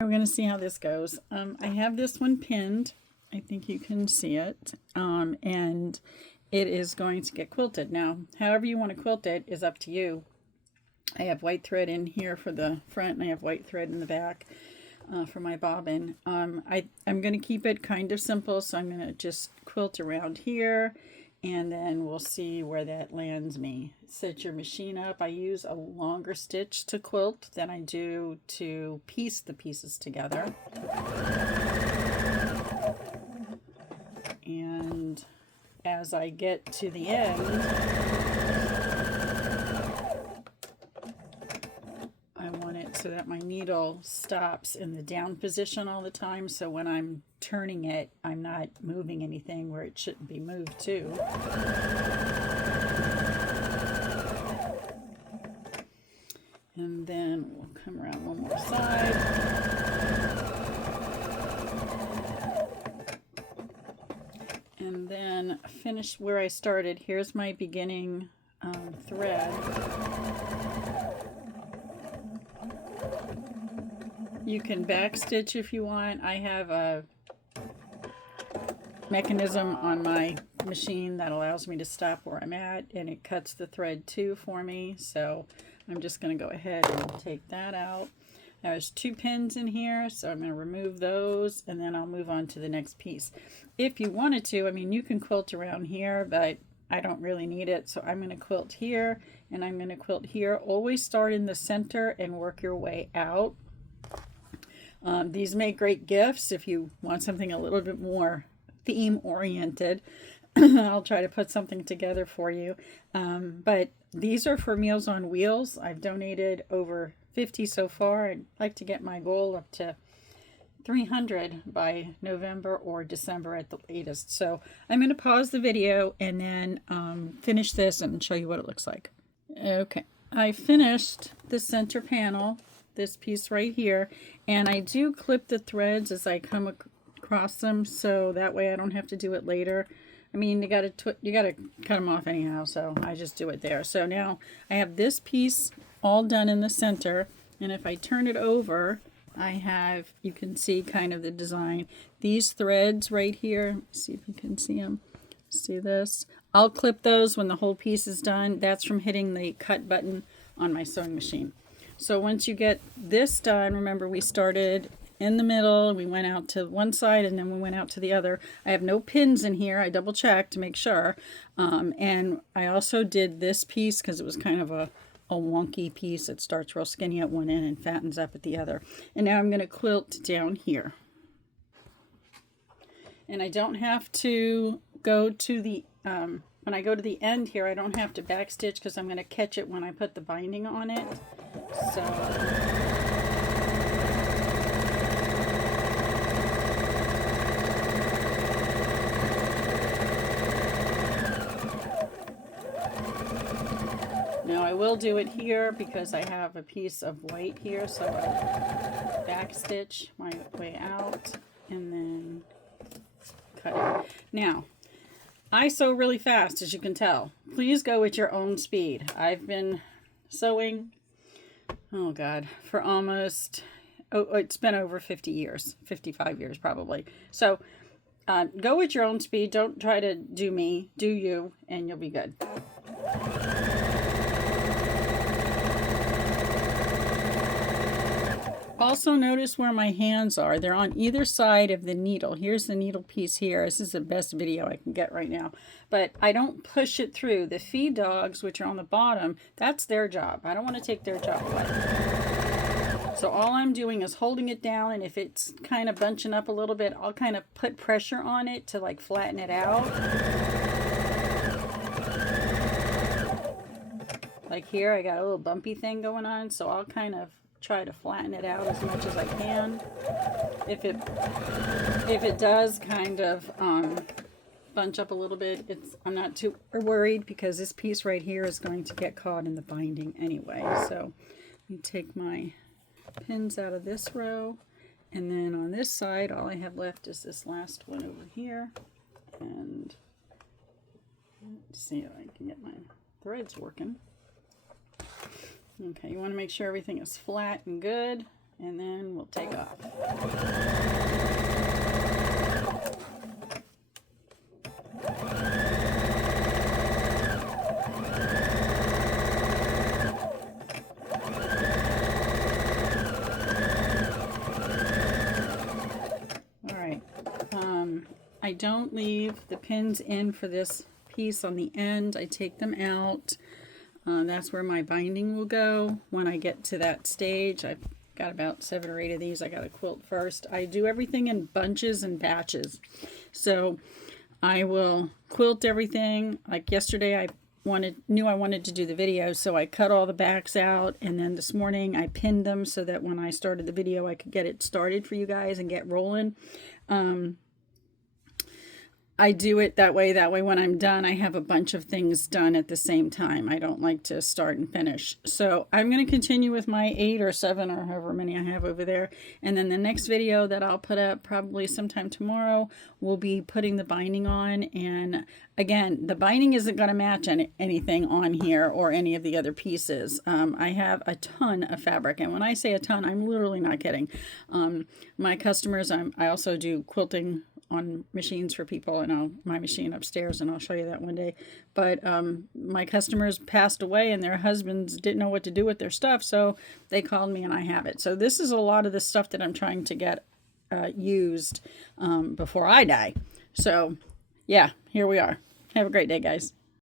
We're going to see how this goes. I have this one pinned. I think you can see it. And it is going to get quilted. Now, however you want to quilt it is up to you. I have white thread in here for the front, and I have white thread in the back for my bobbin. I'm going to keep it kind of simple, so I'm going to just quilt around here, and then we'll see where that lands me. Set your machine up. I use a longer stitch to quilt than I do to piece the pieces together. And as I get to the end, I want it so that my needle stops in the down position all the time, so when I'm turning it, I'm not moving anything where it shouldn't be moved to. And then we'll come around one more side. And then finish where I started. Here's my beginning thread. You can backstitch if you want. I have a mechanism on my machine that allows me to stop where I'm at, and it cuts the thread too for me. So I'm just going to go ahead and take that out. There's 2 pins in here, so I'm going to remove those, and then I'll move on to the next piece. If you wanted to, I mean, you can quilt around here, but I don't really need it, so I'm going to quilt here, and I'm going to quilt here. Always start in the center and work your way out. These make great gifts if you want something a little bit more theme oriented. I'll try to put something together for you. But these are for Meals on Wheels. I've donated over 50 so far. I'd like to get my goal up to 300 by November or December at the latest. So I'm going to pause the video and then finish this and show you what it looks like. Okay, I finished the center panel, this piece right here, and I do clip the threads as I come across them, so that way I don't have to do it later. I mean, you gotta cut them off anyhow, so I just do it there. So now I have this piece all done in the center, and if I turn it over, I have, you can see kind of the design. These threads right here, see if you can see them. See this? I'll clip those when the whole piece is done. That's from hitting the cut button on my sewing machine. So once you get this done, remember we started in the middle, we went out to one side, and then we went out to the other. I have no pins in here. I double checked to make sure. And I also did this piece because it was kind of a wonky piece. It starts real skinny at one end and fattens up at the other. And now I'm going to quilt down here. And I don't have to go to the, when I go to the end here, I don't have to backstitch because I'm going to catch it when I put the binding on it. So now I will do it here because I have a piece of white here, so I'll backstitch my way out and then cut it. Now, I sew really fast, as you can tell. Please go at your own speed. I've been sewing, oh God, for almost, it's been over 50 years, 55 years probably. So go at your own speed. Don't try to do me, do you, and you'll be good. Also notice where my hands are. They're on either side of the needle. Here's the needle piece here. This is the best video I can get right now. But I don't push it through. The feed dogs, which are on the bottom, that's their job. I don't want to take their job away. So all I'm doing is holding it down, and if it's kind of bunching up a little bit, I'll kind of put pressure on it to like flatten it out. Like here, I got a little bumpy thing going on, so I'll kind of try to flatten it out as much as I can. If it does kind of bunch up a little bit, I'm not too worried because this piece right here is going to get caught in the binding anyway. So let me take my pins out of this row, and then on this side all I have left is this last one over here, and let's see if I can get my threads working. Okay, you want to make sure everything is flat and good. and then we'll take off. I don't leave the pins in for this piece on the end. I take them out. That's where my binding will go when I get to that stage. I've got about 7 or 8 of these. I got to quilt first. I do everything in bunches and batches. So I will quilt everything. Like yesterday, I knew I wanted to do the video, so I cut all the backs out, and then this morning I pinned them so that when I started the video, I could get it started for you guys and get rolling. I do it that way. That way when I'm done, I have a bunch of things done at the same time. I don't like to start and finish. So I'm going to continue with my 8 or 7 or however many I have over there. And then the next video that I'll put up probably sometime tomorrow will be putting the binding on. And again, the binding isn't going to match anything on here or any of the other pieces. I have a ton of fabric. And when I say a ton, I'm literally not kidding. My customers, I also do quilting on machines for people, and my machine upstairs, and I'll show you that one day. But my customers passed away and their husbands didn't know what to do with their stuff, so they called me and I have it. So this is a lot of the stuff that I'm trying to get used before I die. So yeah, here we are. Have a great day, guys.